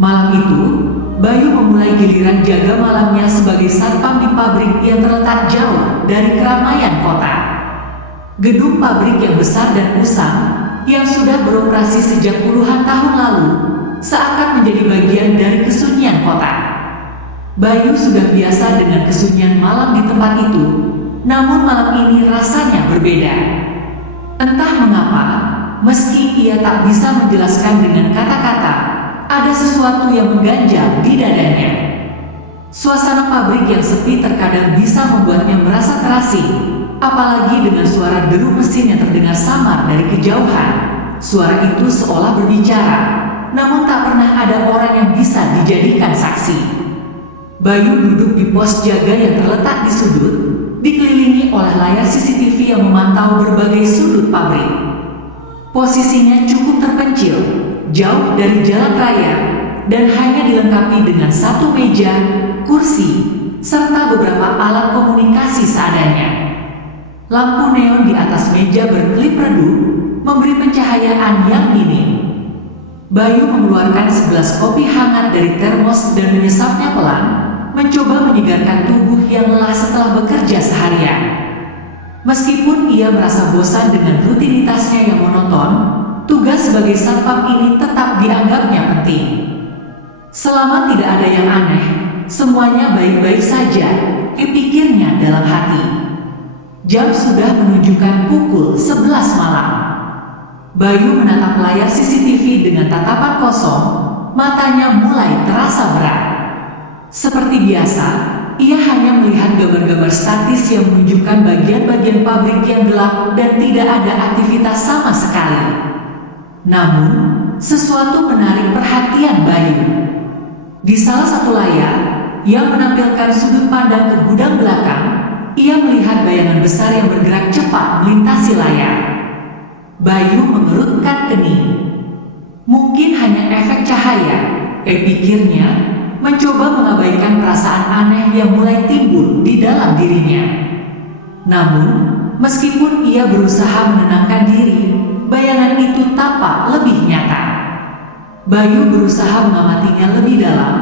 Malam itu, Bayu memulai giliran jaga malamnya sebagai satpam di pabrik yang terletak jauh dari keramaian kota. Gedung pabrik yang besar dan usang, yang sudah beroperasi sejak puluhan tahun lalu, seakan menjadi bagian dari kesunyian kota. Bayu sudah biasa dengan kesunyian malam di tempat itu, namun malam ini rasanya berbeda. Entah mengapa, meski ia tak bisa menjelaskan dengan kata-kata, ada sesuatu yang mengganjal di dadanya. Suasana pabrik yang sepi terkadang bisa membuatnya merasa terasing, apalagi dengan suara deru mesin yang terdengar samar dari kejauhan. Suara itu seolah berbicara, namun tak pernah ada orang yang bisa dijadikan saksi. Bayu duduk di pos jaga yang terletak di sudut, dikelilingi oleh layar CCTV yang memantau berbagai sudut pabrik. Posisinya cukup terpencil, jauh dari jalan raya, dan hanya dilengkapi dengan satu meja, kursi, serta beberapa alat komunikasi seadanya. Lampu neon di atas meja berkelip redup, memberi pencahayaan yang minim. Bayu mengeluarkan 11 kopi hangat dari termos dan menyesapnya pelan, mencoba menyegarkan tubuh yang lelah setelah bekerja seharian. Meskipun ia merasa bosan dengan rutinitasnya yang monoton, tugas sebagai satpam ini tetap dianggapnya penting. Selama tidak ada yang aneh, semuanya baik-baik saja, dipikirnya dalam hati. Jam sudah menunjukkan pukul 11 malam. Bayu menatap layar CCTV dengan tatapan kosong, matanya mulai terasa berat. Seperti biasa, ia hanya melihat gambar-gambar statis yang menunjukkan bagian-bagian pabrik yang gelap dan tidak ada aktivitas sama sekali. Namun, sesuatu menarik perhatian Bayu. Di salah satu layar, yang menampilkan sudut pandang ke gudang belakang, ia melihat bayangan besar yang bergerak cepat melintasi layar. Bayu mengerutkan kening. Mungkin hanya efek cahaya, pikirnya, mencoba mengabaikan perasaan aneh yang mulai timbul di dalam dirinya. Namun, meskipun ia berusaha menenangkan diri, bayangan itu tampak lebih nyata. Bayu berusaha mengamatinya lebih dalam,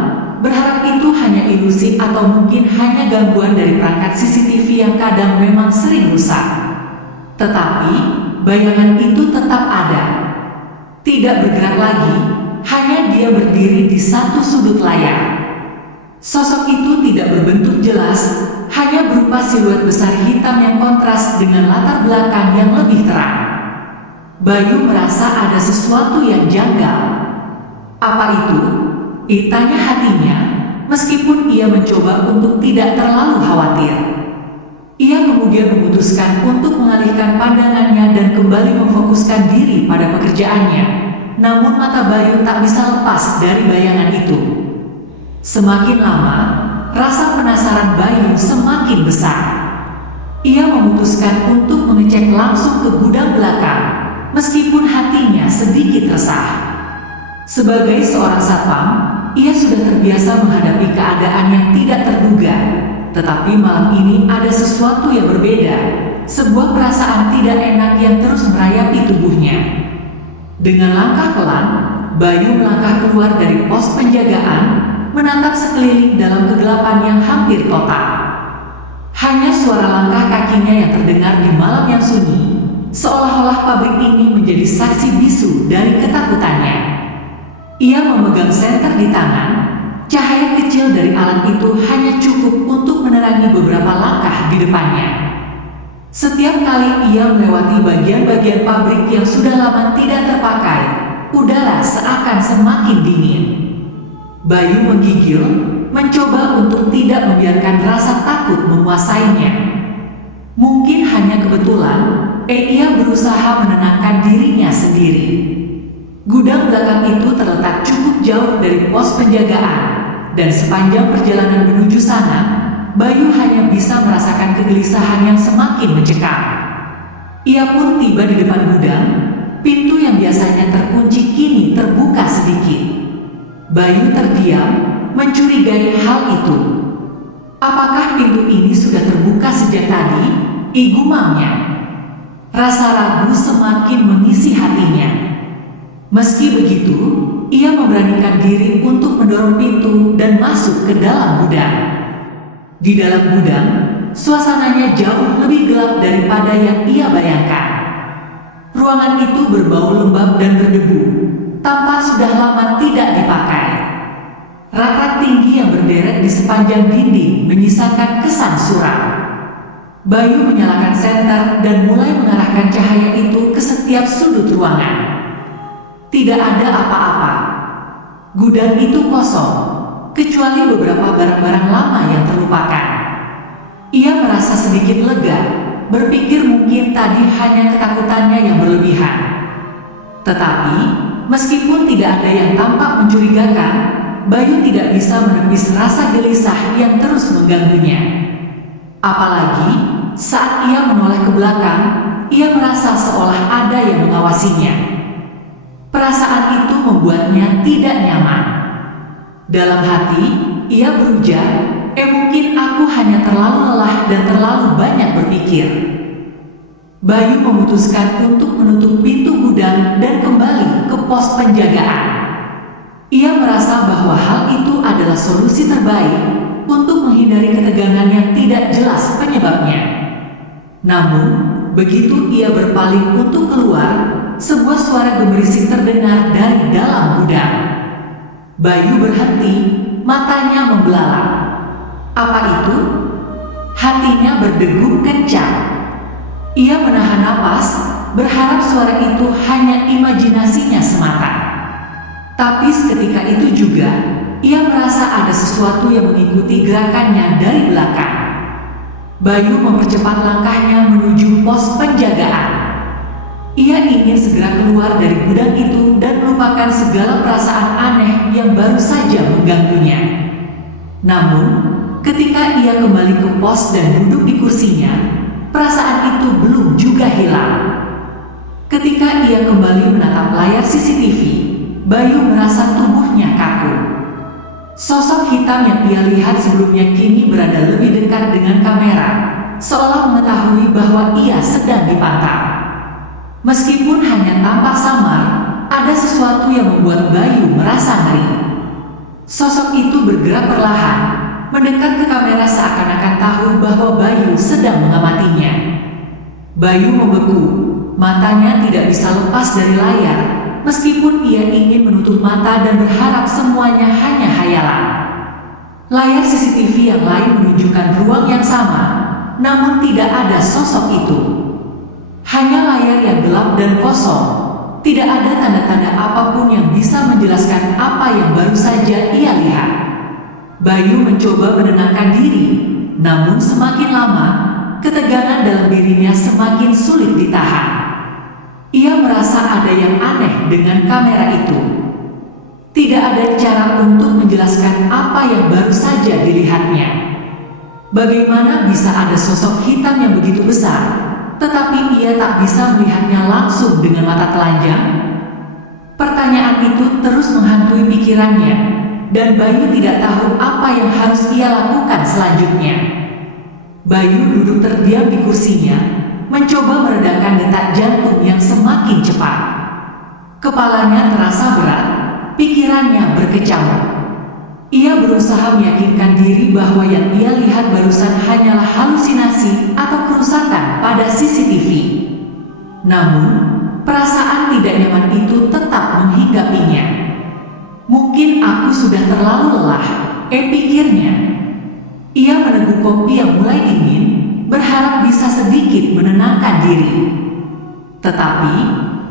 berharap itu hanya ilusi atau mungkin hanya gangguan dari perangkat CCTV yang kadang memang sering rusak. Tetapi, bayangan itu tetap ada. Tidak bergerak lagi, hanya dia berdiri di satu sudut layar. Sosok itu tidak berbentuk jelas, hanya berupa siluet besar hitam yang kontras dengan latar belakang yang lebih terang. Bayu merasa ada sesuatu yang janggal. Apa itu? Tanya hatinya, meskipun ia mencoba untuk tidak terlalu khawatir. Ia kemudian memutuskan untuk mengalihkan pandangannya dan kembali memfokuskan diri pada pekerjaannya. Namun mata Bayu tak bisa lepas dari bayangan itu. Semakin lama, rasa penasaran Bayu semakin besar. Ia memutuskan untuk mengecek langsung ke gudang belakang, meskipun hatinya sedikit resah. Sebagai seorang satpam, ia sudah terbiasa menghadapi keadaan yang tidak terduga. Tetapi malam ini ada sesuatu yang berbeda, sebuah perasaan tidak enak yang terus merayapi tubuhnya. Dengan langkah pelan, Bayu melangkah keluar dari pos penjagaan, menatap sekeliling dalam kegelapan yang hampir total. Hanya suara langkah kakinya yang terdengar di malam yang sunyi, seolah-olah pabrik ini menjadi saksi bisu dari ketakutannya. Ia memegang senter di tangan, cahaya kecil dari alat itu hanya cukup untuk menerangi beberapa langkah di depannya. Setiap kali ia melewati bagian-bagian pabrik yang sudah lama tidak terpakai, udara seakan semakin dingin. Bayu menggigil, mencoba untuk tidak membiarkan rasa takut menguasainya. Mungkin hanya kebetulan, ia berusaha menenangkan dirinya sendiri. Gudang belakang itu terletak cukup jauh dari pos penjagaan, dan sepanjang perjalanan menuju sana, Bayu hanya bisa merasakan kegelisahan yang semakin mencekam. Ia pun tiba di depan gudang, pintu yang biasanya terkunci kini terbuka sedikit. Bayu terdiam, mencurigai hal itu. Apakah pintu ini sudah terbuka sejak tadi? Gumamnya. Rasa ragu semakin mengisi hatinya. Meski begitu, ia memberanikan diri untuk mendorong pintu dan masuk ke dalam gudang. Di dalam gudang, suasananya jauh lebih gelap daripada yang ia bayangkan. Ruangan itu berbau lembab dan berdebu, tampak sudah lama tidak dipakai. Rak-rak tinggi yang berderet di sepanjang dinding menyisakan kesan suram. Bayu menyalakan senter dan mulai mengarahkan cahaya itu ke setiap sudut ruangan. Tidak ada apa-apa. Gudang itu kosong, kecuali beberapa barang-barang lama yang terlupakan. Ia merasa sedikit lega, berpikir mungkin tadi hanya ketakutannya yang berlebihan. Tetapi, meskipun tidak ada yang tampak mencurigakan, Bayu tidak bisa menepis rasa gelisah yang terus mengganggunya. Apalagi, saat ia menoleh ke belakang, ia merasa seolah ada yang mengawasinya. Perasaan itu membuatnya tidak nyaman. Dalam hati, ia berujar, mungkin aku hanya terlalu lelah dan terlalu banyak berpikir. Bayu memutuskan untuk menutup pintu gudang dan kembali ke pos penjagaan. Ia merasa bahwa hal itu adalah solusi terbaik untuk menghindari ketegangan yang tidak jelas penyebabnya. Namun, begitu ia berpaling untuk keluar, sebuah suara gemerisik terdengar dari dalam gudang. Bayu berhenti, matanya membelalak. Apa itu? Hatinya berdegup kencang. Ia menahan napas, berharap suara itu hanya imajinasinya semata. Tapi seketika itu juga, ia merasa ada sesuatu yang mengikuti gerakannya dari belakang. Bayu mempercepat langkahnya menuju pos penjagaan. Ia ingin segera keluar dari gudang itu dan melupakan segala perasaan aneh yang baru saja mengganggunya. Namun, ketika ia kembali ke pos dan duduk di kursinya, perasaan itu belum juga hilang. Ketika ia kembali menatap layar CCTV, Bayu merasa tubuhnya kaku. Sosok hitam yang ia lihat sebelumnya kini berada lebih dekat dengan kamera, seolah mengetahui bahwa ia sedang dipantau. Meskipun hanya tampak samar, ada sesuatu yang membuat Bayu merasa ngeri. Sosok itu bergerak perlahan, mendekat ke kamera seakan-akan tahu bahwa Bayu sedang mengamatinya. Bayu membeku, matanya tidak bisa lepas dari layar, meskipun ia ingin menutup mata dan berharap semuanya hanya hayalan. Layar CCTV yang lain menunjukkan ruang yang sama, namun tidak ada sosok itu. Hanya layar yang gelap dan kosong, tidak ada tanda-tanda apapun yang bisa menjelaskan apa yang baru saja ia lihat. Bayu mencoba menenangkan diri, namun semakin lama, ketegangan dalam dirinya semakin sulit ditahan. Ia merasa ada yang aneh dengan kamera itu. Tidak ada cara untuk menjelaskan apa yang baru saja dilihatnya. Bagaimana bisa ada sosok hitam yang begitu besar, tetapi ia tak bisa melihatnya langsung dengan mata telanjang? Pertanyaan itu terus menghantui pikirannya, dan Bayu tidak tahu apa yang harus ia lakukan selanjutnya. Bayu duduk terdiam di kursinya, mencoba meredakan detak jantung yang semakin cepat. Kepalanya terasa berat, pikirannya berkecamuk. Ia berusaha meyakinkan diri bahwa yang ia lihat barusan hanyalah halusinasi atau kerusakan pada CCTV. Namun, perasaan tidak nyaman itu tetap menghinggapinya. Mungkin aku sudah terlalu lelah, pikirnya. Ia meneguk kopi yang mulai dingin, berharap bisa sedikit menenangkan diri. Tetapi,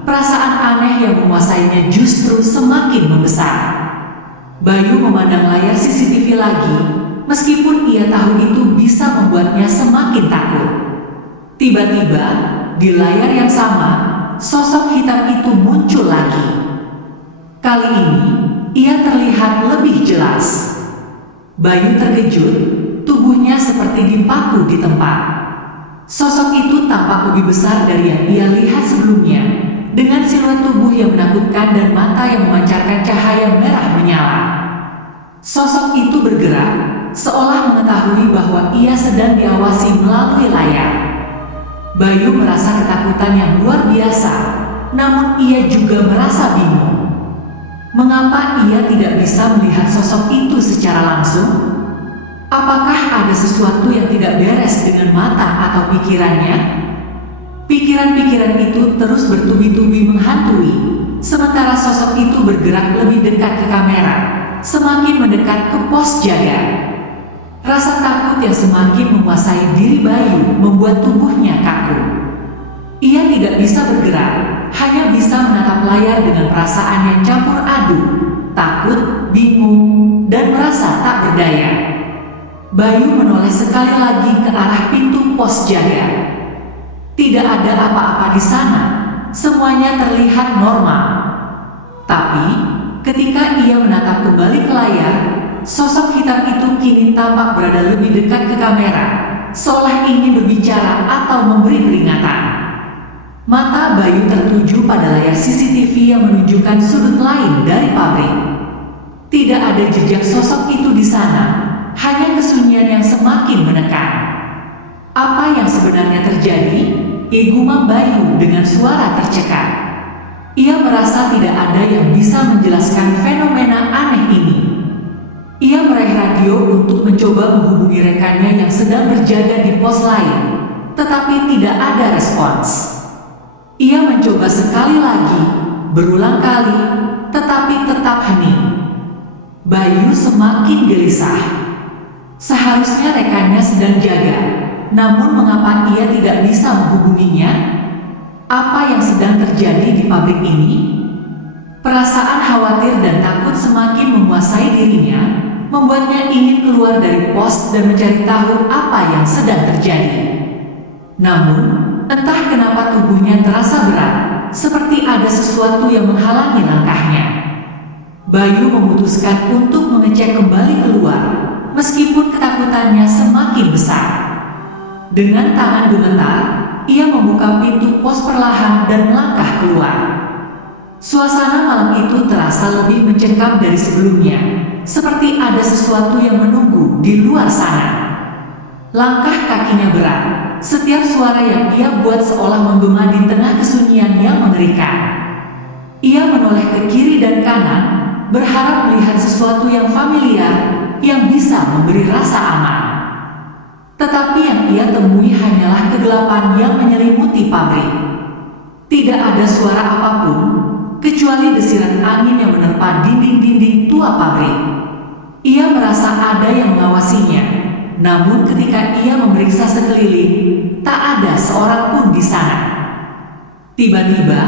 perasaan aneh yang menguasainya justru semakin membesar. Bayu memandang layar CCTV lagi, meskipun ia tahu itu bisa membuatnya semakin takut. Tiba-tiba, di layar yang sama, sosok hitam itu muncul lagi. Kali ini, ia terlihat lebih jelas. Bayu terkejut, tubuhnya seperti dipaku di tempat. Sosok itu tampak lebih besar dari yang ia lihat sebelumnya, dengan siluet tubuh yang menakutkan dan mata yang memancarkan cahaya merah menyala. Sosok itu bergerak, seolah mengetahui bahwa ia sedang diawasi melalui layar. Bayu merasa ketakutan yang luar biasa, namun ia juga merasa bingung. Mengapa ia tidak bisa melihat sosok itu secara langsung? Apakah ada sesuatu yang tidak beres dengan mata atau pikirannya? Pikiran-pikiran itu terus bertubi-tubi menghantui, sementara sosok itu bergerak lebih dekat ke kamera, semakin mendekat ke pos jaga. Rasa takut yang semakin menguasai diri Bayu membuat tubuhnya kaku. Ia tidak bisa bergerak, hanya bisa menatap layar dengan perasaan yang campur aduk, takut, bingung, dan merasa tak berdaya. Bayu menoleh sekali lagi ke arah pintu pos jaga. Tidak ada apa-apa di sana, semuanya terlihat normal. Tapi, ketika ia menatap kembali ke layar, sosok hitam itu kini tampak berada lebih dekat ke kamera, seolah ingin berbicara atau memberi peringatan. Mata Bayu tertuju pada layar CCTV yang menunjukkan sudut lain dari pabrik. Tidak ada jejak sosok itu di sana, hanya kesunyian yang semakin menekan. Apa yang sebenarnya terjadi? Gumam Bayu dengan suara tercekat. Ia merasa tidak ada yang bisa menjelaskan fenomena aneh ini. Ia meraih radio untuk mencoba menghubungi rekannya yang sedang berjaga di pos lain, tetapi tidak ada respons. Ia mencoba sekali lagi, berulang kali, tetapi tetap hening. Bayu semakin gelisah. Seharusnya rekannya sedang jaga, namun mengapa ia tidak bisa menghubunginya? Apa yang sedang terjadi di pabrik ini? Perasaan khawatir dan takut semakin menguasai dirinya, membuatnya ingin keluar dari pos dan mencari tahu apa yang sedang terjadi. Namun, entah kenapa tubuhnya terasa berat, seperti ada sesuatu yang menghalangi langkahnya. Bayu memutuskan untuk mengecek kembali keluar, meskipun ketakutannya semakin besar. Dengan tangan gemetar, ia membuka pintu pos perlahan dan melangkah keluar. Suasana malam itu terasa lebih mencekam dari sebelumnya, seperti ada sesuatu yang menunggu di luar sana. Langkah kakinya berat, setiap suara yang ia buat seolah menggema di tengah kesunyian yang mengerikan. Ia menoleh ke kiri dan kanan, berharap melihat sesuatu yang familiar, yang bisa memberi rasa aman. Tetapi yang ia temui hanyalah kegelapan yang menyelimuti pabrik. Tidak ada suara apapun, kecuali desiran angin yang menerpa dinding-dinding tua pabrik. Ia merasa ada yang mengawasinya, namun ketika ia memeriksa sekeliling, tak ada seorang pun di sana. Tiba-tiba,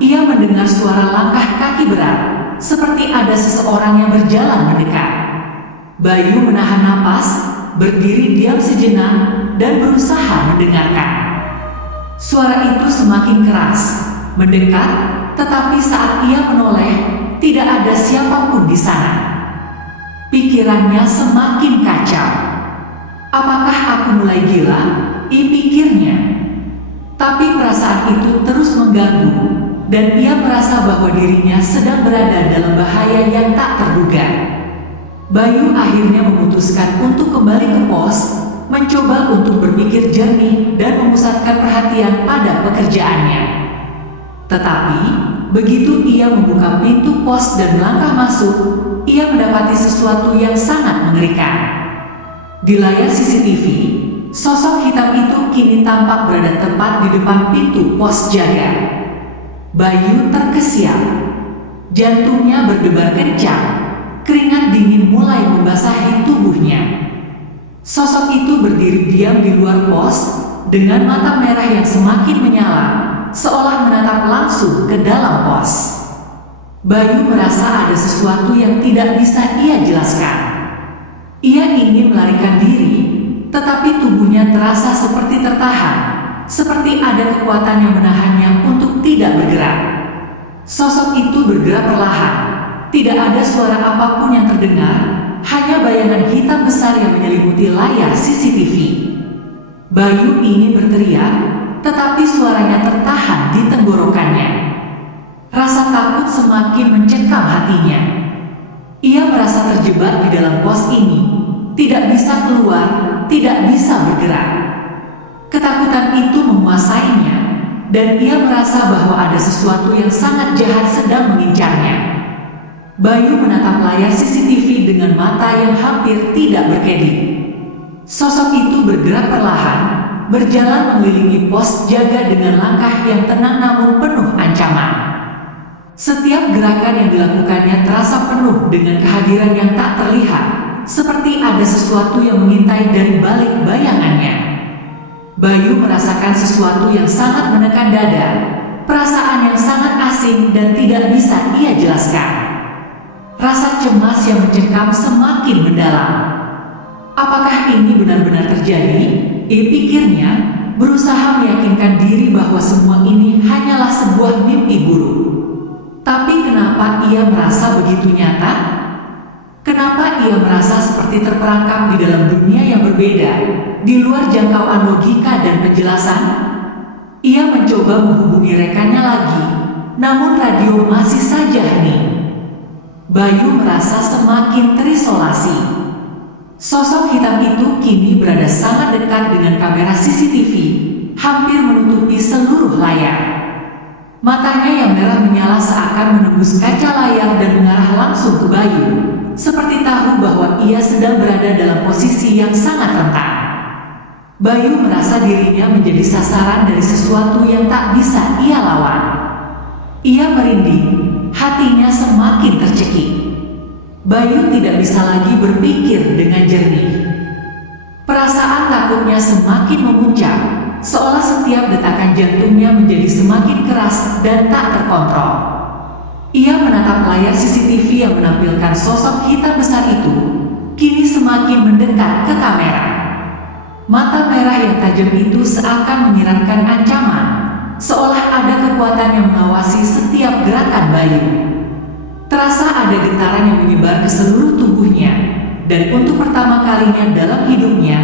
ia mendengar suara langkah kaki berat, seperti ada seseorang yang berjalan mendekat. Bayu menahan napas, berdiri diam sejenak, dan berusaha mendengarkan. Suara itu semakin keras, mendekat, tetapi saat ia menoleh, tidak ada siapapun di sana. Pikirannya semakin kacau. Apakah aku mulai gila? Pikirnya. Tapi perasaan itu terus mengganggu, dan ia merasa bahwa dirinya sedang berada dalam bahaya yang tak terduga. Bayu akhirnya memutuskan untuk kembali ke pos, mencoba untuk berpikir jernih dan memusatkan perhatian pada pekerjaannya. Tetapi, begitu ia membuka pintu pos dan melangkah masuk, ia mendapati sesuatu yang sangat mengerikan. Di layar CCTV, sosok hitam itu kini tampak berada tepat di depan pintu pos jaga. Bayu terkesiap. Jantungnya berdebar kencang. Keringat dingin mulai membasahi tubuhnya. Sosok itu berdiri diam di luar pos, dengan mata merah yang semakin menyala, seolah menatap langsung ke dalam pos. Bayu merasa ada sesuatu yang tidak bisa ia jelaskan. Ia ingin melarikan diri, tetapi tubuhnya terasa seperti tertahan, seperti ada kekuatan yang menahannya untuk tidak bergerak. Sosok itu bergerak perlahan. Tidak ada suara apapun yang terdengar, hanya bayangan hitam besar yang menyelimuti layar CCTV. Bayu ingin berteriak, tetapi suaranya tertahan di tenggorokannya. Rasa takut semakin mencekam hatinya. Ia merasa terjebak di dalam pos ini, tidak bisa keluar, tidak bisa bergerak. Ketakutan itu menguasainya, dan ia merasa bahwa ada sesuatu yang sangat jahat sedang mengincarnya. Bayu menatap layar CCTV dengan mata yang hampir tidak berkedip. Sosok itu bergerak perlahan, berjalan mengelilingi pos jaga dengan langkah yang tenang namun penuh ancaman. Setiap gerakan yang dilakukannya terasa penuh dengan kehadiran yang tak terlihat, seperti ada sesuatu yang mengintai dari balik bayangannya. Bayu merasakan sesuatu yang sangat menekan dada, perasaan yang sangat asing dan tidak bisa ia jelaskan. Rasa cemas yang mencengkam semakin mendalam. Apakah ini benar-benar terjadi? Pikirnya, berusaha meyakinkan diri bahwa semua ini hanyalah sebuah mimpi buruk. Tapi kenapa ia merasa begitu nyata? Kenapa ia merasa seperti terperangkap di dalam dunia yang berbeda, di luar jangkauan logika dan penjelasan? Ia mencoba menghubungi rekannya lagi, namun radio masih saja hening. Bayu merasa semakin terisolasi. Sosok hitam itu kini berada sangat dekat dengan kamera CCTV, hampir menutupi seluruh layar. Matanya yang merah menyala seakan menembus kaca layar dan mengarah langsung ke Bayu, seperti tahu bahwa ia sedang berada dalam posisi yang sangat rentan. Bayu merasa dirinya menjadi sasaran dari sesuatu yang tak bisa ia lawan. Ia merinding, hatinya semakin tercekik. Bayu tidak bisa lagi berpikir dengan jernih. Perasaan takutnya semakin memuncak, seolah setiap detakan jantungnya menjadi semakin keras dan tak terkontrol. Ia menatap layar CCTV yang menampilkan sosok hitam besar itu, kini semakin mendekat ke kamera. Mata merah yang tajam itu seakan menyiramkan ancaman, seolah ada kekuatan yang mengawasi setiap gerakan Bayu. Terasa ada getaran yang menyebar ke seluruh tubuhnya, dan untuk pertama kalinya dalam hidupnya,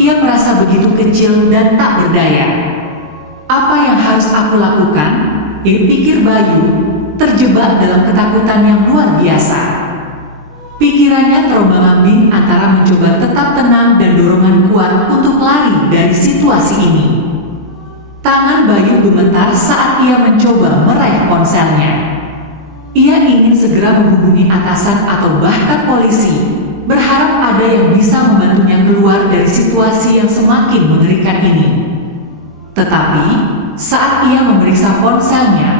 ia merasa begitu kecil dan tak berdaya. Apa yang harus aku lakukan? Pikir Bayu, terjebak dalam ketakutan yang luar biasa. Pikirannya terombang-ambing antara mencoba tetap tenang dan dorongan kuat untuk lari dari situasi ini. Tangan Bayu gemetar saat ia mencoba meraih ponselnya. Ia ingin segera menghubungi atasan atau bahkan polisi, berharap ada yang bisa membantunya keluar dari situasi yang semakin mengerikan ini. Tetapi, saat ia memeriksa ponselnya,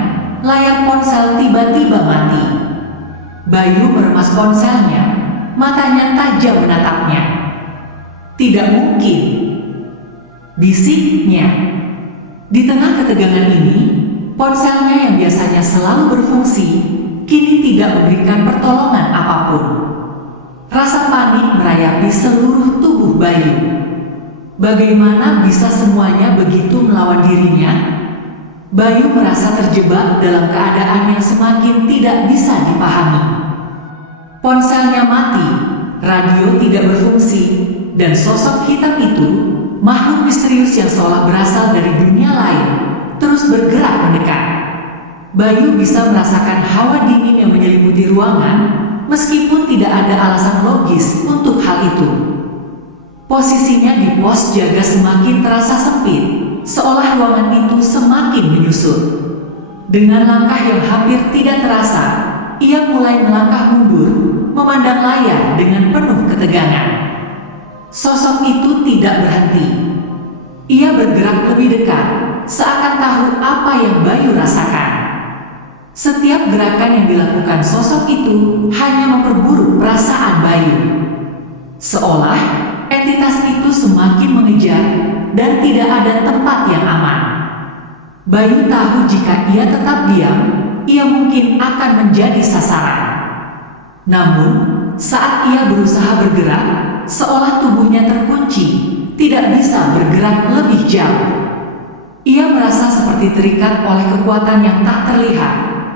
layar ponsel tiba-tiba mati. Bayu meremas ponselnya, matanya tajam menatapnya. Tidak mungkin, bisiknya. Di tengah ketegangan ini, ponselnya yang biasanya selalu berfungsi, kini tidak memberikan pertolongan apapun. Rasa panik merayapi seluruh tubuh Bayu. Bagaimana bisa semuanya begitu melawan dirinya? Bayu merasa terjebak dalam keadaan yang semakin tidak bisa dipahami. Ponselnya mati, radio tidak berfungsi, dan sosok hitam itu, makhluk misterius yang seolah berasal dari dunia lain, terus bergerak mendekat. Bayu bisa merasakan hawa dingin yang menyelimuti ruangan, meskipun tidak ada alasan logis untuk hal itu. Posisinya di pos jaga semakin terasa sempit, seolah ruangan itu semakin menyusut. Dengan langkah yang hampir tidak terasa, ia mulai melangkah mundur, memandang layar dengan penuh ketegangan. Sosok itu tidak berhenti. Ia bergerak lebih dekat, seakan tahu apa yang Bayu rasakan. Setiap gerakan yang dilakukan sosok itu hanya memperburuk perasaan Bayu. Seolah entitas itu semakin mengejar dan tidak ada tempat yang aman. Bayu tahu jika ia tetap diam, ia mungkin akan menjadi sasaran. Namun, saat ia berusaha bergerak, seolah tubuhnya terkunci, tidak bisa bergerak lebih jauh. Ia merasa seperti terikat oleh kekuatan yang tak terlihat,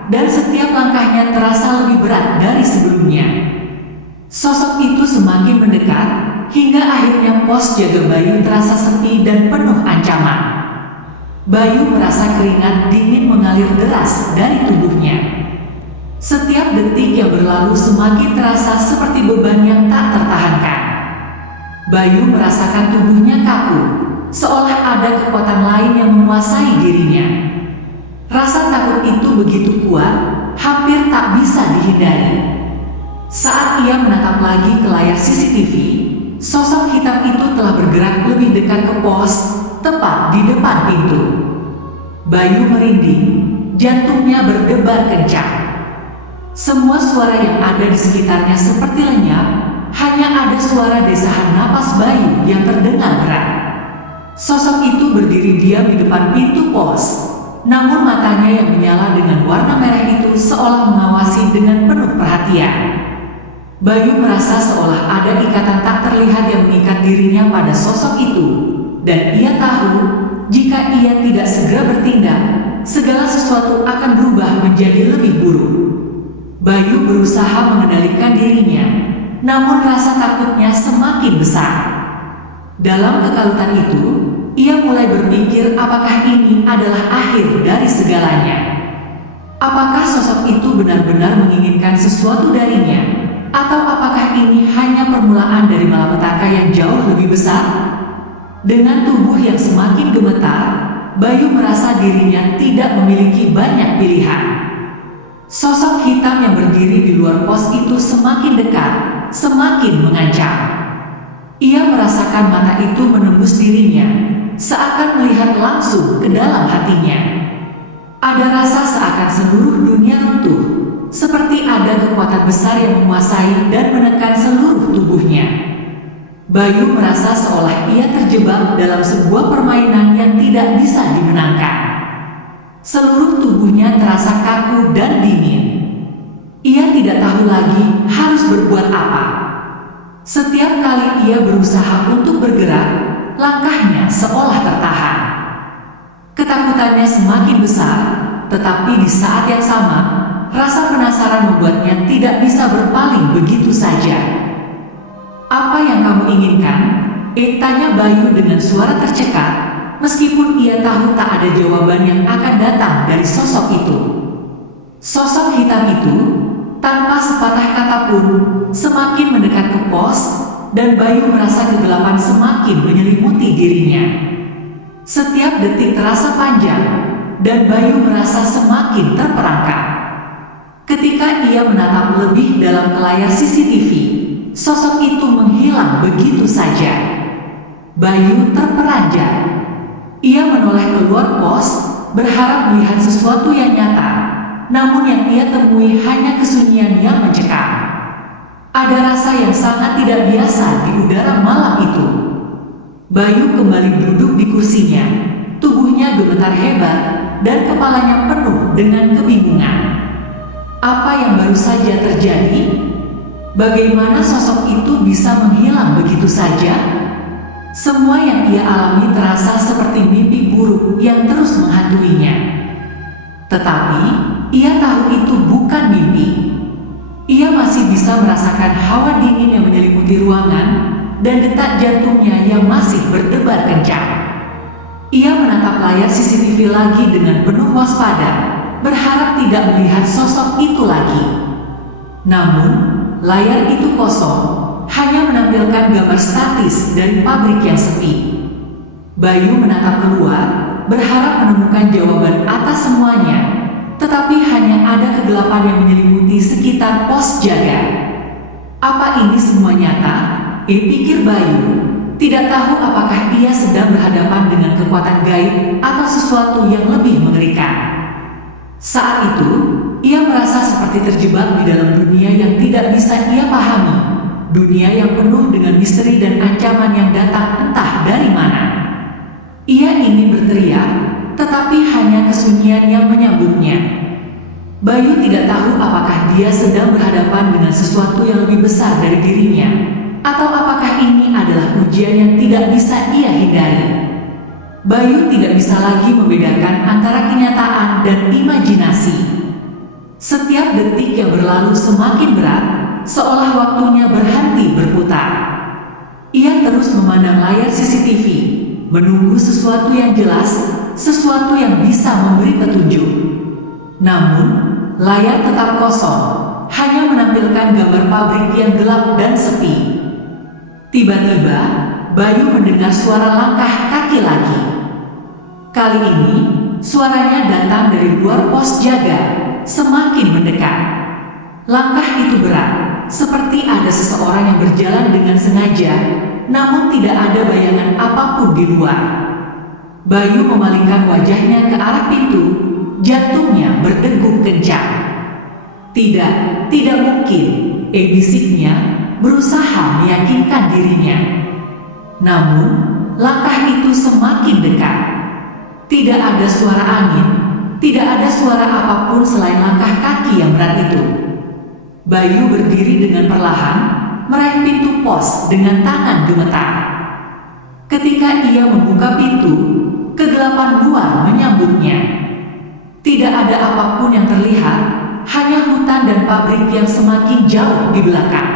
dan setiap langkahnya terasa lebih berat dari sebelumnya. Sosok itu semakin mendekat, hingga akhirnya pos jaga Bayu terasa sepi dan penuh ancaman. Bayu merasa keringat dingin mengalir deras dari tubuhnya. Setiap detik yang berlalu semakin terasa seperti beban yang tak tertahankan. Bayu merasakan tubuhnya kaku, seolah ada kekuatan lain yang menguasai dirinya. Rasa takut itu begitu kuat, hampir tak bisa dihindari. Saat ia menatap lagi ke layar CCTV, sosok hitam itu telah bergerak lebih dekat ke pos, tepat di depan pintu. Bayu merinding, jantungnya berdebar kencang. Semua suara yang ada di sekitarnya seperti lenyap, hanya ada suara desahan napas Bayu yang terdengar berat. Sosok itu berdiri diam di depan pintu pos, namun matanya yang menyala dengan warna merah itu seolah mengawasi dengan penuh perhatian. Bayu merasa seolah ada ikatan tak terlihat yang mengikat dirinya pada sosok itu, dan ia tahu jika ia tidak segera bertindak, segala sesuatu akan berubah menjadi lebih buruk. Bayu berusaha mengendalikan dirinya, namun rasa takutnya semakin besar. Dalam kekalutan itu, ia mulai berpikir apakah ini adalah akhir dari segalanya. Apakah sosok itu benar-benar menginginkan sesuatu darinya? Atau apakah ini hanya permulaan dari malapetaka yang jauh lebih besar? Dengan tubuh yang semakin gemetar, Bayu merasa dirinya tidak memiliki banyak pilihan. Sosok hitam yang berdiri di luar pos itu semakin dekat, semakin mengancam. Ia merasakan mata itu menembus dirinya, seakan melihat langsung ke dalam hatinya. Ada rasa seakan seluruh dunia runtuh, seperti ada kekuatan besar yang menguasai dan menekan seluruh tubuhnya. Bayu merasa seolah ia terjebak dalam sebuah permainan yang tidak bisa dimenangkan. Seluruh tubuhnya terasa kaku dan dingin. Ia tidak tahu lagi harus berbuat apa. Setiap kali ia berusaha untuk bergerak, langkahnya seolah tertahan. Ketakutannya semakin besar, tetapi di saat yang sama, rasa penasaran membuatnya tidak bisa berpaling begitu saja. "Apa yang kamu inginkan?" tanya Bayu dengan suara tercekat, meskipun ia tahu tak ada jawaban yang akan datang dari sosok itu. Sosok hitam itu, tanpa sepatah kata pun, semakin mendekat ke pos, dan Bayu merasa kegelapan semakin menyelimuti dirinya. Setiap detik terasa panjang, dan Bayu merasa semakin terperangkap. Ketika ia menatap lebih dalam ke layar CCTV, sosok itu menghilang begitu saja. Bayu terperanjat. Ia menoleh keluar pos, berharap melihat sesuatu yang nyata, namun yang ia temui hanya kesunyian yang mencekam. Ada rasa yang sangat tidak biasa di udara malam itu. Bayu kembali duduk di kursinya, tubuhnya gemetar hebat, dan kepalanya penuh dengan kebingungan. Apa yang baru saja terjadi? Bagaimana sosok itu bisa menghilang begitu saja? Semua yang ia alami terasa seperti mimpi buruk yang terus menghantuinya. Tetapi, ia tahu itu bukan mimpi. Ia masih bisa merasakan hawa dingin yang menyelimuti ruangan dan detak jantungnya yang masih berdebar kencang. Ia menatap layar CCTV lagi dengan penuh waspada, berharap tidak melihat sosok itu lagi. Namun, layar itu kosong, hanya menampilkan gambar statis dari pabrik yang sepi. Bayu menatap keluar, berharap menemukan jawaban atas semuanya, tetapi hanya ada kegelapan yang menyelimuti sekitar pos jaga. Apa ini semua nyata? Pikir Bayu, tidak tahu apakah ia sedang berhadapan dengan kekuatan gaib atau sesuatu yang lebih mengerikan. Saat itu, ia merasa seperti terjebak di dalam dunia yang tidak bisa ia pahami, dunia yang penuh dengan misteri dan ancaman yang datang entah dari mana. Ia ingin berteriak, tetapi hanya kesunyian yang menyambutnya. Bayu tidak tahu apakah dia sedang berhadapan dengan sesuatu yang lebih besar dari dirinya, atau apakah ini adalah ujian yang tidak bisa ia hindari. Bayu tidak bisa lagi membedakan antara kenyataan dan imajinasi. Setiap detik yang berlalu semakin berat, seolah waktunya berhenti berputar. Ia terus memandang layar CCTV, menunggu sesuatu yang jelas, sesuatu yang bisa memberi petunjuk. Namun, layar tetap kosong, hanya menampilkan gambar pabrik yang gelap dan sepi. Tiba-tiba, Bayu mendengar suara langkah kaki lagi. Kali ini, suaranya datang dari luar pos jaga, semakin mendekat. Langkah itu berat, seperti ada seseorang yang berjalan dengan sengaja, namun tidak ada bayangan apapun di luar. Bayu memalingkan wajahnya ke arah pintu, jantungnya berdegup kencang. Tidak mungkin, bisiknya, berusaha meyakinkan dirinya. Namun, langkah itu semakin dekat. Tidak ada suara angin, tidak ada suara apapun selain langkah kaki yang berat itu. Bayu berdiri dengan perlahan, meraih pintu pos dengan tangan gemetar. Ketika ia membuka pintu, kegelapan luar menyambutnya. Tidak ada apapun yang terlihat, hanya hutan dan pabrik yang semakin jauh di belakang.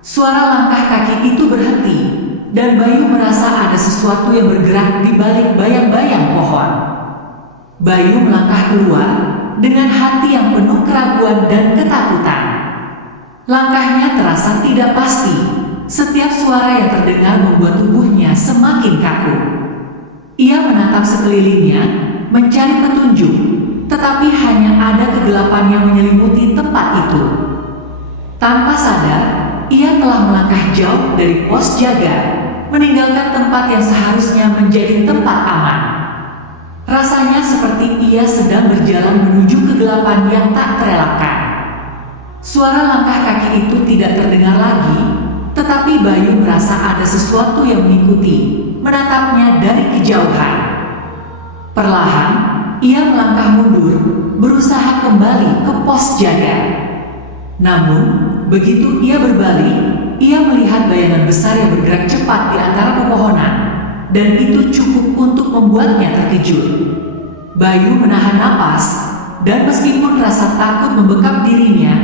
Suara langkah kaki itu berhenti, dan Bayu merasa ada sesuatu yang bergerak di balik bayang-bayang pohon. Bayu melangkah keluar dengan hati yang penuh keraguan dan ketakutan. Langkahnya terasa tidak pasti. Setiap suara yang terdengar membuat tubuhnya semakin kaku. Ia menatap sekelilingnya, mencari petunjuk, tetapi hanya ada kegelapan yang menyelimuti tempat itu. Tanpa sadar, ia telah melangkah jauh dari pos jaga, meninggalkan tempat yang seharusnya menjadi tempat aman. Rasanya seperti ia sedang berjalan menuju kegelapan yang tak terelakkan. Suara langkah kaki itu tidak terdengar lagi, tetapi Bayu merasa ada sesuatu yang mengikuti, menatapnya dari kejauhan. Perlahan, ia melangkah mundur, berusaha kembali ke pos jaga. Namun, begitu ia berbalik, ia melihat bayangan besar yang bergerak cepat di antara pepohonan, dan itu cukup untuk membuatnya terkejut. Bayu menahan napas, dan meskipun rasa takut membekap dirinya,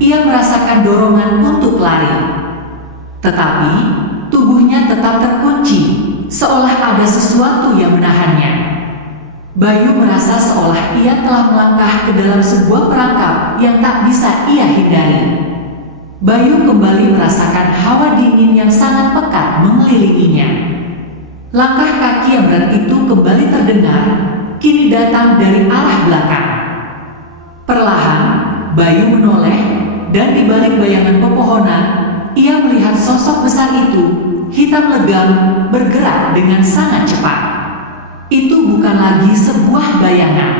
ia merasakan dorongan untuk lari. Tetapi, tubuhnya tetap terkunci, seolah ada sesuatu yang menahannya. Bayu merasa seolah ia telah melangkah ke dalam sebuah perangkap yang tak bisa ia hindari. Bayu kembali merasakan hawa dingin yang sangat pekat mengelilinginya. Langkah kaki yang berat itu kembali terdengar, kini datang dari arah belakang. Perlahan, Bayu menoleh, dan di balik bayangan pepohonan, ia melihat sosok besar itu, hitam legam, bergerak dengan sangat cepat. Itu bukan lagi sebuah bayangan.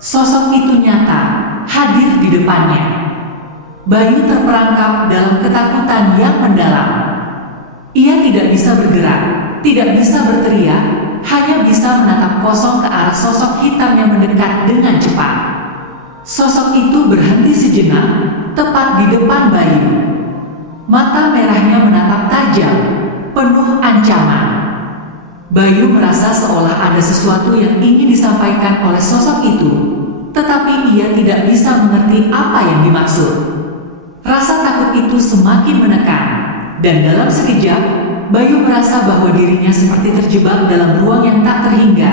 Sosok itu nyata, hadir di depannya. Bayu terperangkap dalam ketakutan yang mendalam. Ia tidak bisa bergerak, tidak bisa berteriak, hanya bisa menatap kosong ke arah sosok hitam yang mendekat dengan cepat. Sosok itu berhenti sejenak, tepat di depan Bayu. Mata merahnya menatap tajam, penuh ancaman. Bayu merasa seolah ada sesuatu yang ingin disampaikan oleh sosok itu, tetapi ia tidak bisa mengerti apa yang dimaksud. Rasa takut itu semakin menekan, dan dalam sekejap, Bayu merasa bahwa dirinya seperti terjebak dalam ruang yang tak terhingga,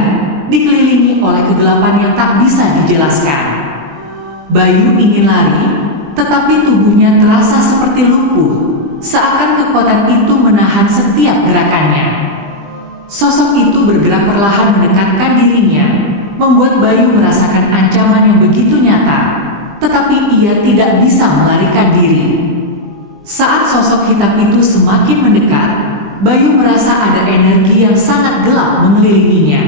dikelilingi oleh kegelapan yang tak bisa dijelaskan. Bayu ingin lari, tetapi tubuhnya terasa seperti lumpuh, seakan kekuatan itu menahan setiap gerakannya. Sosok itu bergerak perlahan mendekatkan dirinya, membuat Bayu merasakan ancaman yang begitu nyata, tetapi ia tidak bisa melarikan diri. Saat sosok hitam itu semakin mendekat, Bayu merasa ada energi yang sangat gelap mengelilinginya.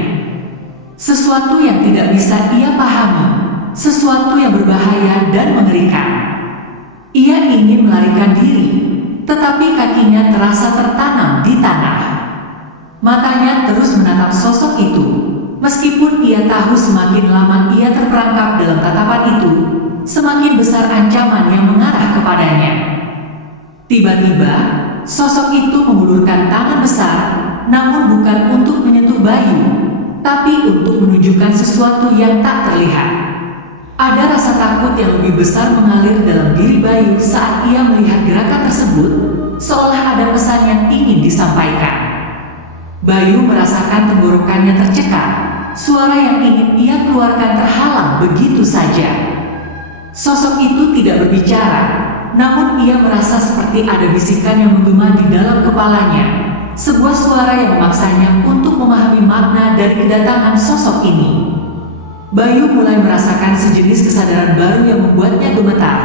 Sesuatu yang tidak bisa ia pahami, sesuatu yang berbahaya dan mengerikan. Ia ingin melarikan diri, tetapi kakinya terasa tertanam di tanah. Matanya terus menatap sosok itu, meskipun ia tahu semakin lama ia terperangkap dalam tatapan itu, semakin besar ancaman yang mengarah kepadanya. Tiba-tiba, sosok itu mengulurkan tangan besar, namun bukan untuk menyentuh Bayu, tapi untuk menunjukkan sesuatu yang tak terlihat. Ada rasa takut yang lebih besar mengalir dalam diri Bayu saat ia melihat gerakan tersebut, seolah ada pesan yang ingin disampaikan. Bayu merasakan tenggorokannya tercekat, suara yang ingin ia keluarkan terhalang begitu saja. Sosok itu tidak berbicara, namun ia merasa seperti ada bisikan yang menggema di dalam kepalanya, sebuah suara yang memaksanya untuk memahami makna dari kedatangan sosok ini. Bayu mulai merasakan sejenis kesadaran baru yang membuatnya gemetar.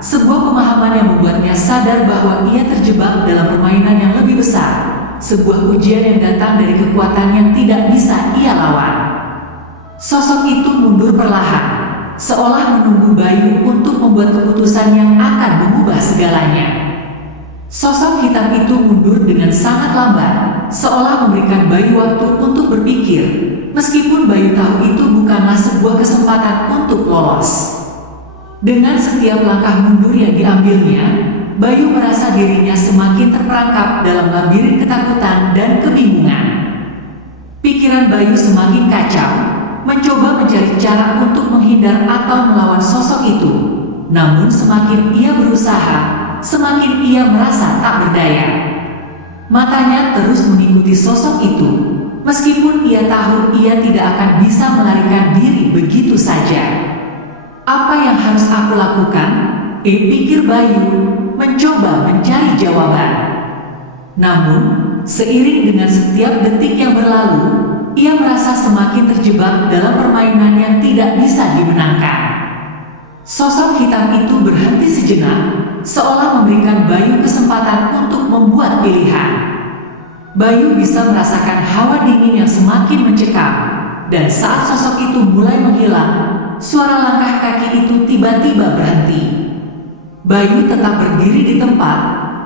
Sebuah pemahaman yang membuatnya sadar bahwa ia terjebak dalam permainan yang lebih besar. Sebuah ujian yang datang dari kekuatan yang tidak bisa ia lawan. Sosok itu mundur perlahan, seolah menunggu Bayu untuk membuat keputusan yang akan mengubah segalanya. Sosok hitam itu mundur dengan sangat lambat, seolah memberikan Bayu waktu untuk berpikir, meskipun Bayu tahu itu bukanlah sebuah kesempatan untuk lolos. Dengan setiap langkah mundur yang diambilnya, Bayu merasa dirinya semakin terperangkap dalam labirin ketakutan dan kebingungan. Pikiran Bayu semakin kacau, mencoba mencari cara untuk menghindar atau melawan sosok itu. Namun semakin ia berusaha, semakin ia merasa tak berdaya. Matanya terus mengikuti sosok itu, meskipun ia tahu ia tidak akan bisa melarikan diri begitu saja. Apa yang harus aku lakukan? Pikir Bayu, mencoba mencari jawaban. Namun, seiring dengan setiap detik yang berlalu, ia merasa semakin terjebak dalam permainan yang tidak bisa dimenangkan. Sosok hitam itu berhenti sejenak, seolah memberikan Bayu kesempatan untuk membuat pilihan. Bayu bisa merasakan hawa dingin yang semakin mencekam, dan saat sosok itu mulai menghilang, suara langkah kaki itu tiba-tiba berhenti. Bayu tetap berdiri di tempat,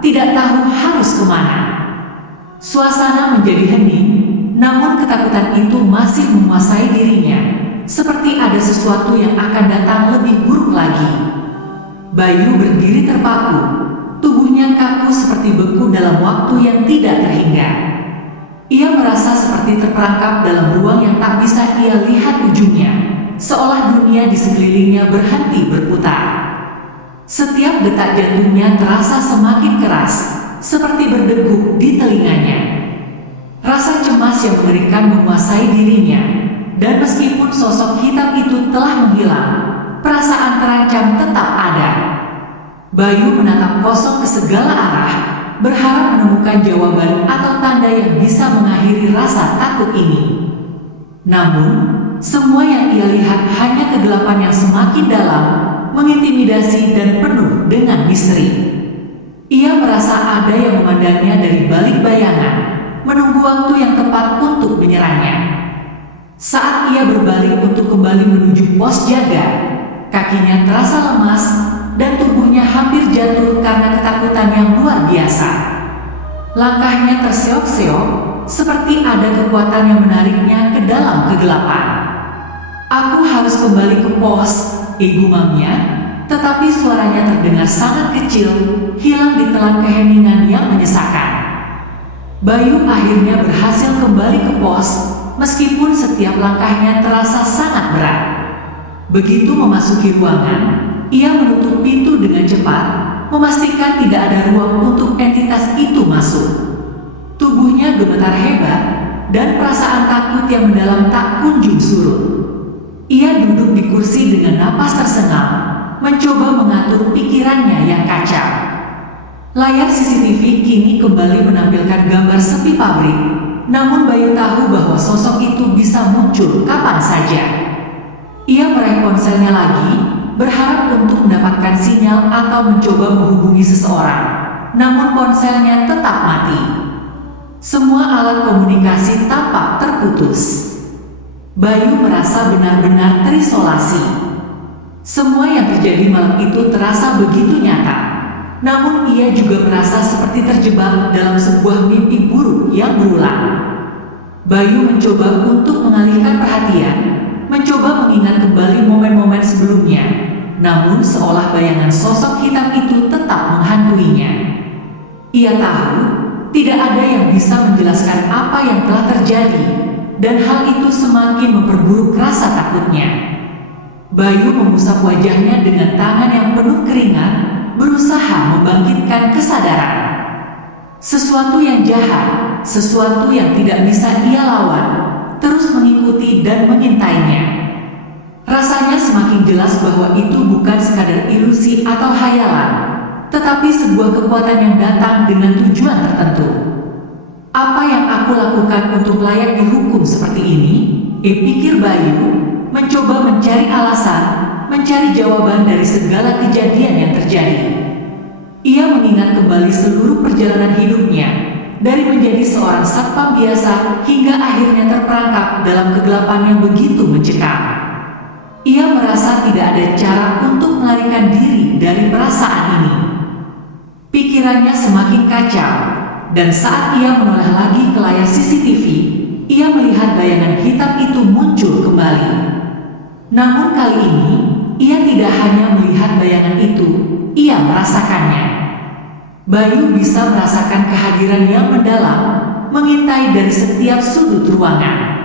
tidak tahu harus kemana. Suasana menjadi hening, namun ketakutan itu masih menguasai dirinya, seperti ada sesuatu yang akan datang lebih buruk lagi. Bayu berdiri terpaku, tubuhnya kaku seperti beku dalam waktu yang tidak terhingga. Ia merasa seperti terperangkap dalam ruang yang tak bisa ia lihat ujungnya, seolah dunia di sekelilingnya berhenti berputar. Setiap detak jantungnya terasa semakin keras, seperti berdeguk di telinganya. Rasa cemas yang mengerikan menguasai dirinya, dan meskipun sosok hitam itu telah menghilang, perasaan terancam tetap ada. Bayu menatap kosong ke segala arah, berharap menemukan jawaban atau tanda yang bisa mengakhiri rasa takut ini. Namun, semua yang ia lihat hanya kegelapan yang semakin dalam, mengintimidasi dan penuh dengan misteri. Ia merasa ada yang memandangnya dari balik bayangan, menunggu waktu yang tepat untuk menyerangnya. Saat ia berbalik untuk kembali menuju pos jaga, kakinya terasa lemas dan tubuhnya hampir jatuh karena ketakutan yang luar biasa. Langkahnya terseok-seok, seperti ada kekuatan yang menariknya ke dalam kegelapan. Aku harus kembali ke pos, gumamnya, tetapi suaranya terdengar sangat kecil, hilang di telan keheningan yang menyesakan. Bayu akhirnya berhasil kembali ke pos, meskipun setiap langkahnya terasa sangat berat. Begitu memasuki ruangan, ia menutup pintu dengan cepat, memastikan tidak ada ruang untuk entitas itu masuk. Tubuhnya gemetar hebat, dan perasaan takut yang mendalam tak kunjung surut. Ia duduk di kursi dengan napas tersengal, mencoba mengatur pikirannya yang kacau. Layar CCTV kini kembali menampilkan gambar sepi pabrik, namun Bayu tahu bahwa sosok itu bisa muncul kapan saja. Ia meraih ponselnya lagi, berharap untuk mendapatkan sinyal atau mencoba menghubungi seseorang, namun ponselnya tetap mati. Semua alat komunikasi tampak terputus. Bayu merasa benar-benar terisolasi. Semua yang terjadi malam itu terasa begitu nyata. Namun ia juga merasa seperti terjebak dalam sebuah mimpi buruk yang berulang. Bayu mencoba untuk mengalihkan perhatian, mencoba mengingat kembali momen-momen sebelumnya. Namun seolah bayangan sosok hitam itu tetap menghantuinya. Ia tahu tidak ada yang bisa menjelaskan apa yang telah terjadi, dan hal itu semakin memperburuk rasa takutnya. Bayu mengusap wajahnya dengan tangan yang penuh keringat, berusaha membangkitkan kesadaran. Sesuatu yang jahat, sesuatu yang tidak bisa ia lawan, terus mengikuti dan mengintainya. Rasanya semakin jelas bahwa itu bukan sekadar ilusi atau hayalan, tetapi sebuah kekuatan yang datang dengan tujuan tertentu. Apa yang aku lakukan untuk layak dihukum seperti ini? Pikir Bayu, mencoba mencari alasan, mencari jawaban dari segala kejadian yang terjadi. Ia mengingat kembali seluruh perjalanan hidupnya, dari menjadi seorang satpam biasa hingga akhirnya terperangkap dalam kegelapan yang begitu mencekam. Ia merasa tidak ada cara untuk melarikan diri dari perasaan ini. Pikirannya semakin kacau, dan saat ia menoleh lagi ke layar CCTV, ia melihat bayangan hitam itu muncul kembali. Namun kali ini, ia tidak hanya melihat bayangan itu, ia merasakannya. Bayu bisa merasakan kehadiran yang mendalam, mengintai dari setiap sudut ruangan.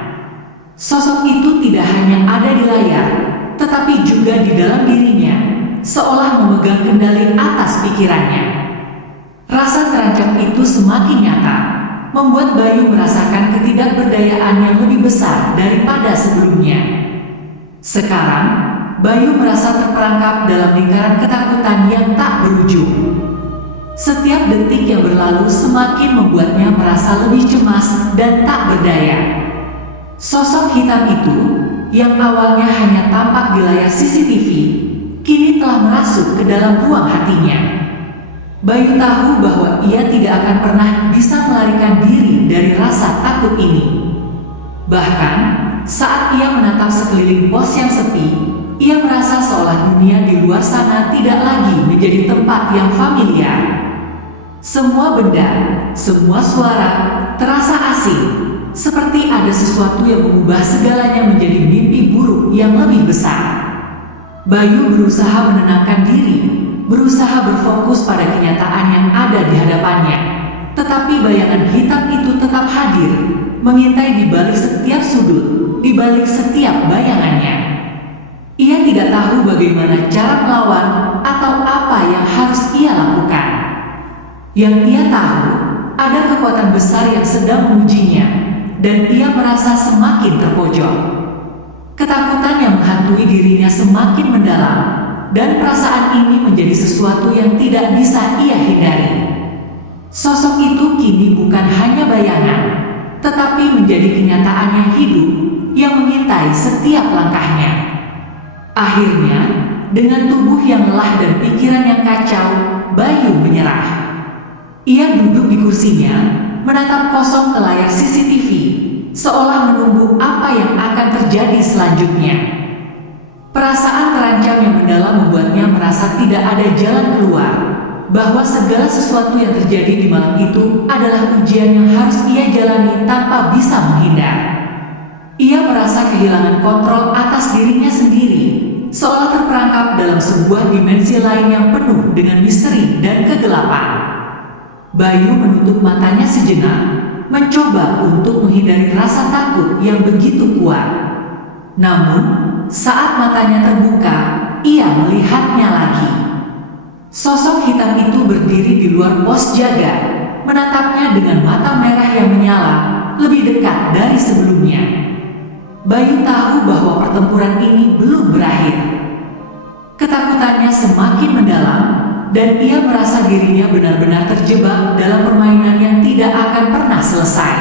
Sosok itu tidak hanya ada di layar, tetapi juga di dalam dirinya, seolah memegang kendali atas pikirannya. Rasa terancam itu semakin nyata, membuat Bayu merasakan ketidakberdayaan yang lebih besar daripada sebelumnya. Sekarang, Bayu merasa terperangkap dalam lingkaran ketakutan yang tak berujung. Setiap detik yang berlalu semakin membuatnya merasa lebih cemas dan tak berdaya. Sosok hitam itu, yang awalnya hanya tampak di layar CCTV, kini telah merasuk ke dalam ruang hatinya. Bayu tahu bahwa ia tidak akan pernah bisa melarikan diri dari rasa takut ini. Bahkan, saat ia menatap sekeliling pos yang sepi, ia merasa seolah dunia di luar sana tidak lagi menjadi tempat yang familiar. Semua benda, semua suara, terasa asing, seperti ada sesuatu yang mengubah segalanya menjadi mimpi buruk yang lebih besar. Bayu berusaha menenangkan diri, berusaha berfokus pada kenyataan yang ada di hadapannya. Tetapi bayangan hitam itu tetap hadir, mengintai di balik setiap sudut, di balik setiap bayangannya. Ia tidak tahu bagaimana cara melawan atau apa yang harus ia lakukan. Yang ia tahu, ada kekuatan besar yang sedang mengujinya, dan ia merasa semakin terpojok. Ketakutan yang menghantui dirinya semakin mendalam, dan perasaan ini menjadi sesuatu yang tidak bisa ia hindari. Sosok itu kini bukan hanya bayangan, tetapi menjadi kenyataan yang hidup, yang mengintai setiap langkahnya. Akhirnya, dengan tubuh yang lelah dan pikiran yang kacau, Bayu menyerah. Ia duduk di kursinya, menatap kosong ke layar CCTV, seolah menunggu apa yang akan terjadi selanjutnya. Perasaan terancam yang mendalam membuatnya merasa tidak ada jalan keluar, bahwa segala sesuatu yang terjadi di malam itu adalah ujian yang harus ia jalani tanpa bisa menghindar. Ia merasa kehilangan kontrol atas dirinya sendiri, seolah terperangkap dalam sebuah dimensi lain yang penuh dengan misteri dan kegelapan. Bayu menutup matanya sejenak, mencoba untuk menghindari rasa takut yang begitu kuat. Namun, saat matanya terbuka, ia melihatnya lagi. Sosok hitam itu berdiri di luar pos jaga, menatapnya dengan mata merah yang menyala, lebih dekat dari sebelumnya. Bayu tahu bahwa pertempuran ini belum berakhir. Ketakutannya semakin mendalam, dan ia merasa dirinya benar-benar terjebak dalam permainan yang tidak akan pernah selesai.